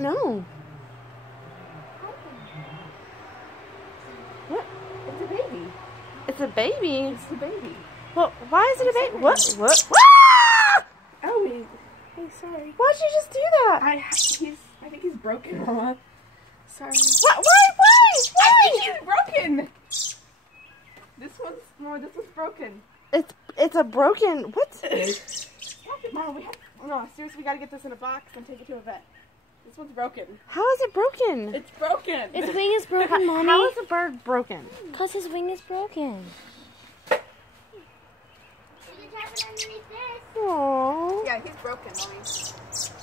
No. What? It's a baby. It's a baby? It's a baby. Well, why is it a baby? What? What? Oh, hey, sorry. Why'd you just do that? I think he's broken, Mama. Sorry. What? Why? I think he's broken. This one's broken. It's a broken. What? Mama, no, seriously, we gotta get this in a box and take it to a vet. This one's broken. How is it broken? It's broken. Its wing is broken, Mommy. How is a bird broken? Because his wing is broken. Aww. Yeah, he's broken, Mommy.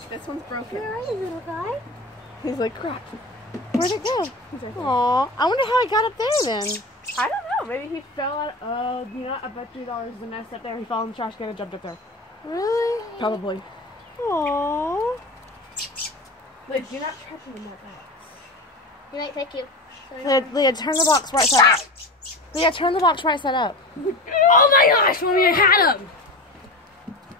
This one's broken. Where are you, little guy? He's like, crap. Where'd it go? He's right there. Aww. I wonder how he got up there then. I don't know. Maybe he fell out. You know, I bet $3 is the nest up there. He fell in the trash can and jumped up there. Really? Probably. Aww. Like, do not trap him in that box. He might take you. Leah, turn the box right side up. Leah, turn the box right side up. Oh my gosh, Mommy, I had him!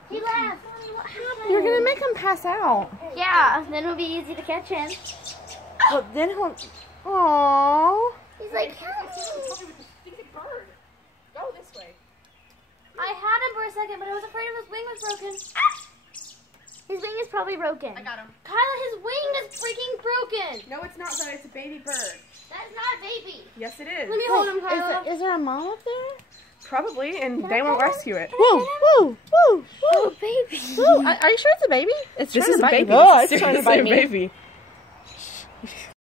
He left. Mommy, what happened? You're gonna make him pass out. Yeah, then it'll be easy to catch him. But then he'll. Aww. He's like, Bird. Go this way. I had him for a second, but I was afraid his wing was broken. His wing is probably broken. I got him. Kyla, his wing is freaking broken. No, it's not that. It's a baby bird. That's not a baby. Yes, it is. Let me hold him, Kyla. Is there a mom up there? Probably, and they won't rescue it. Whoa, whoa, whoa, whoa. Oh, baby. Whoa. Are you sure it's a baby? It's This trying is to a bite me. baby. Oh, This it's is trying to seriously bite a me. baby.